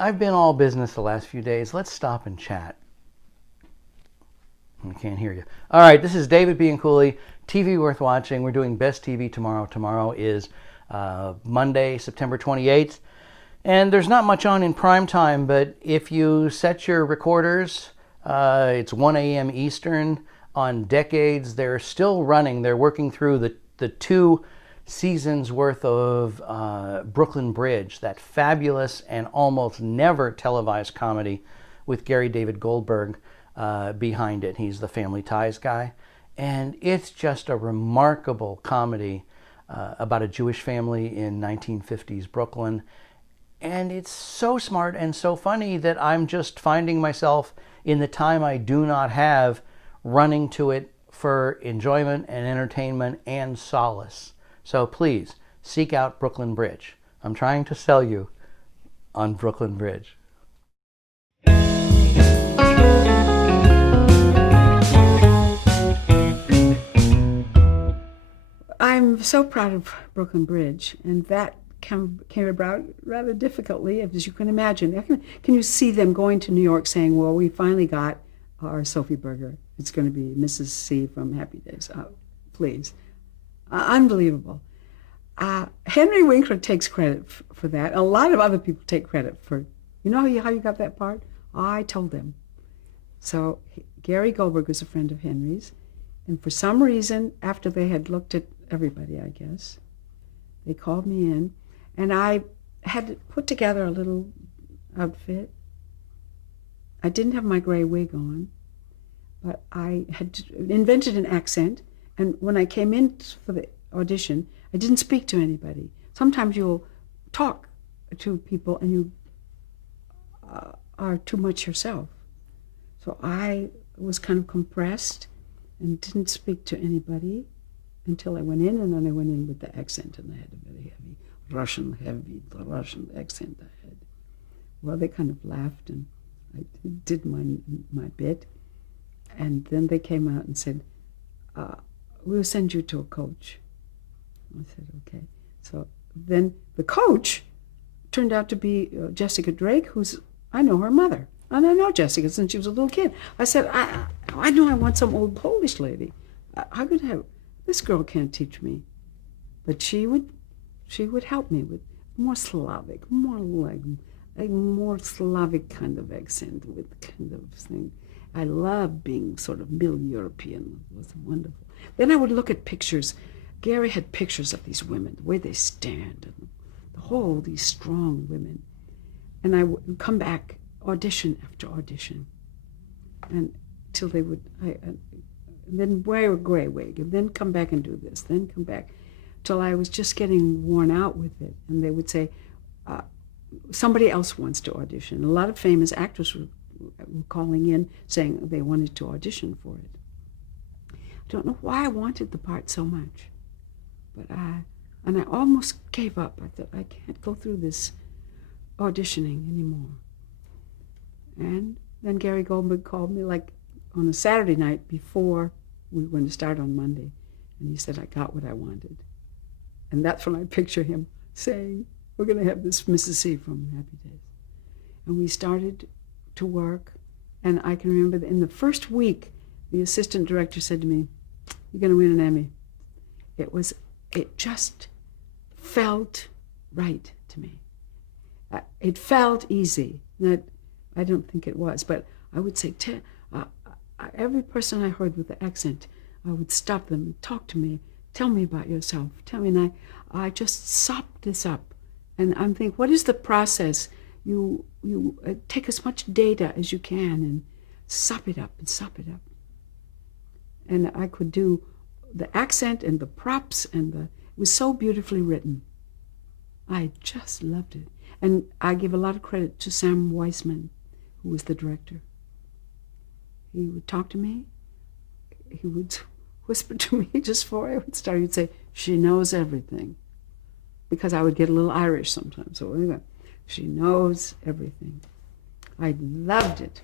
I've been all business the last few days. Let's stop and chat. I can't hear you. All right, this is David B. and Cooley, TV Worth Watching. We're doing Best TV tomorrow. Tomorrow is Monday, September 28th. And there's not much on in prime time, but if you set your recorders, it's 1 a.m. Eastern on Decades. They're still running. They're working through the 2 seasons worth of Brooklyn Bridge, that fabulous and almost never televised comedy with Gary David Goldberg behind it. He's the Family Ties guy. And it's just a remarkable comedy about a Jewish family in 1950s Brooklyn. And it's so smart and so funny that I'm just finding myself, in the time I do not have, running to it for enjoyment and entertainment and solace. So please, seek out Brooklyn Bridge. I'm trying to sell you on Brooklyn Bridge. I'm so proud of Brooklyn Bridge, and that came about rather difficultly, as you can imagine. Can you see them going to New York saying, well, we finally got our Sophie Burger. It's going to be Mrs. C from Happy Days. Oh, please. Unbelievable. Henry Winkler takes credit for that. A lot of other people take credit for, you know how you got that part? I told them. So Gary Goldberg was a friend of Henry's, and for some reason, after they had looked at everybody, I guess, they called me in, and I had to put together a little outfit. I didn't have my gray wig on, but I had invented an accent, and when I came in for the audition, I didn't speak to anybody. Sometimes you'll talk to people and you are too much yourself. So I was kind of compressed and didn't speak to anybody until I went in, and then I went in with the accent, and I had a very heavy Russian accent I had. Well, they kind of laughed, and I did my bit, and then they came out and said, we'll send you to a coach. I said, okay. So then the coach turned out to be Jessica Drake, I know her mother. And I know Jessica since she was a little kid. I said, I know I want some old Polish lady. How could I have, this girl can't teach me. But she would help me with more Slavic, more like a more Slavic kind of accent with kind of thing. I love being sort of middle European. It was wonderful. Then I would look at pictures. Gary had pictures of these women, the way they stand, and these strong women. And I would come back, audition after audition, and till they would, and then wear a gray wig, and then come back and do this, then come back, till I was just getting worn out with it. And they would say, somebody else wants to audition. A lot of famous actors were calling in saying they wanted to audition for it. I don't know why I wanted the part so much. But I almost gave up. I thought, I can't go through this auditioning anymore. And then Gary Goldberg called me like on a Saturday night before we were going to start on Monday. And he said, I got what I wanted. And that's when I picture him saying, we're going to have this Mrs. C from Happy Days. And we started to work. And I can remember that in the first week, the assistant director said to me, you're going to win an Emmy. It just felt right to me. It felt easy. I don't think it was, but I would say, every person I heard with the accent, I would stop them and talk to me, tell me about yourself, tell me, and I just sopped this up. And I'm thinking, what is the process? You take as much data as you can and sop it up and sop it up. And I could do the accent and the props, and it was so beautifully written. I just loved it. And I give a lot of credit to Sam Weisman, who was the director. He would talk to me. He would whisper to me just before I would start. He'd say, she knows everything. Because I would get a little Irish sometimes. So anyway, she knows everything. I loved it.